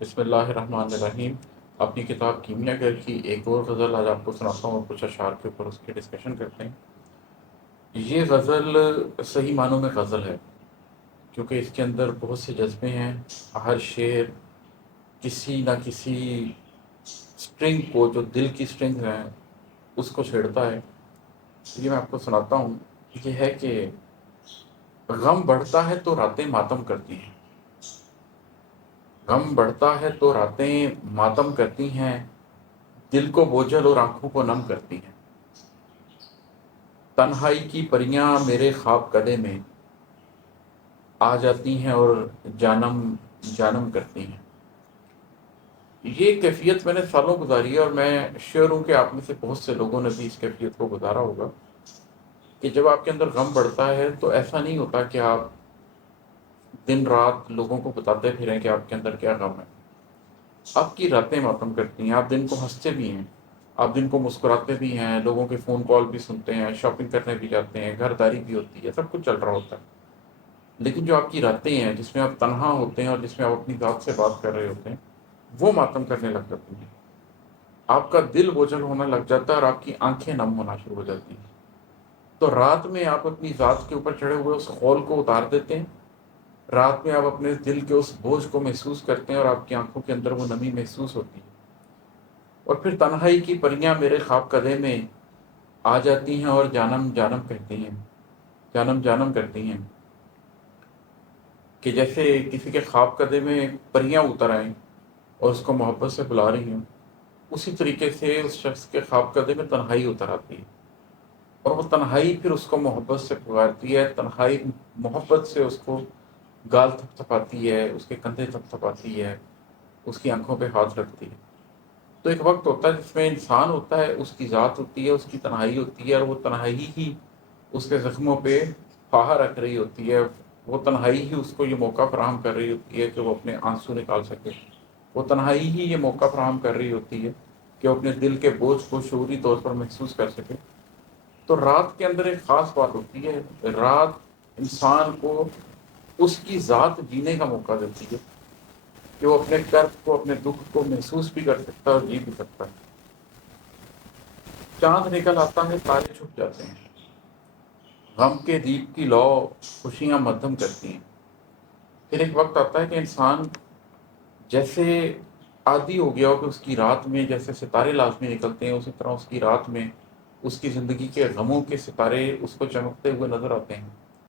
بسم اللہ الرحمن الرحیم۔ اپنی کتاب کیمیا گھر کی ایک اور غزل آج آپ کو سناتا ہوں اور کچھ اشعار کے اوپر اس کی ڈسکشن کرتے ہیں۔ یہ غزل صحیح معنوں میں غزل ہے کیونکہ اس کے اندر بہت سے جذبے ہیں۔ ہر شعر کسی نہ کسی سٹرنگ کو، جو دل کی سٹرنگ ہیں، اس کو چھیڑتا ہے۔ یہ میں آپ کو سناتا ہوں۔ یہ ہے کہ غم بڑھتا ہے تو راتیں ماتم کرتی ہیں، غم بڑھتا ہے تو راتیں ماتم کرتی ہیں، دل کو بوجھل اور آنکھوں کو نم کرتی ہیں۔ تنہائی کی پریاں میرے خواب کدے میں آ جاتی ہیں اور جانم جانم کرتی ہیں۔ یہ کیفیت میں نے سالوں گزاری ہے، اور میں شیور ہوں کہ آپ میں سے بہت سے لوگوں نے بھی اس کیفیت کو گزارا ہوگا کہ جب آپ کے اندر غم بڑھتا ہے تو ایسا نہیں ہوتا کہ آپ دن رات لوگوں کو بتاتے پھریں کہ آپ کے اندر کیا غم ہے۔ آپ کی راتیں ماتم کرتی ہیں، آپ دن کو ہنستے بھی ہیں، آپ دن کو مسکراتے بھی ہیں، لوگوں کے فون کال بھی سنتے ہیں، شاپنگ کرنے بھی جاتے ہیں، گھر داری بھی ہوتی ہے، سب کچھ چل رہا ہوتا ہے۔ لیکن جو آپ کی راتیں ہیں جس میں آپ تنہا ہوتے ہیں اور جس میں آپ اپنی ذات سے بات کر رہے ہوتے ہیں، وہ ماتم کرنے لگ جاتی ہیں۔ آپ کا دل بوجھل ہونا لگ جاتا ہے اور آپ کی آنکھیں نم ہونا شروع ہو جاتی ہیں۔ تو رات میں آپ اپنی ذات کے اوپر چڑھے ہوئے اس خول کو اتار دیتے ہیں، رات میں آپ اپنے دل کے اس بوجھ کو محسوس کرتے ہیں اور آپ کی آنکھوں کے اندر وہ نمی محسوس ہوتی ہے۔ اور پھر تنہائی کی پریاں میرے خواب کدے میں آ جاتی ہیں اور جانم جانم کہتی ہیں، جانم جانم کرتی ہیں، کہ جیسے کسی کے خواب کدے میں پریاں اتر آئیں اور اس کو محبت سے بلا رہی ہوں، اسی طریقے سے اس شخص کے خواب کدے میں تنہائی اتر آتی ہے، اور وہ تنہائی پھر اس کو محبت سے پکارتی ہے، تنہائی محبت سے اس کو گال تھپ تھپاتی ہے، اس کے کندھے تھپ تھپاتی ہے، اس کی آنکھوں پہ ہاتھ رکھتی ہے۔ تو ایک وقت ہوتا ہے جس میں انسان ہوتا ہے، اس کی ذات ہوتی ہے، اس کی تنہائی ہوتی ہے، اور وہ تنہائی ہی اس کے زخموں پہ پھاہا رکھ رہی ہوتی ہے، وہ تنہائی ہی اس کو یہ موقع فراہم کر رہی ہوتی ہے کہ وہ اپنے آنسو نکال سکے، وہ تنہائی ہی یہ موقع فراہم کر رہی ہوتی ہے کہ وہ اپنے دل کے بوجھ کو شعوری طور پر محسوس کر سکے۔ تو رات کے اندر ایک خاص بات ہوتی ہے، رات انسان کو اس کی ذات جینے کا موقع دیتی ہے کہ وہ اپنے کرب کو، اپنے دکھ کو محسوس بھی کر سکتا ہے اور جی بھی سکتا ہے۔ چاند نکل آتا ہے، تارے چھپ جاتے ہیں، غم کے دیپ کی لو خوشیاں مدھم کرتی ہیں۔ پھر ایک وقت آتا ہے کہ انسان جیسے عادی ہو گیا ہو کہ اس کی رات میں جیسے ستارے لازمی نکلتے ہیں، اسی طرح اس کی رات میں اس کی زندگی کے غموں کے ستارے اس کو چمکتے ہوئے نظر آتے ہیں۔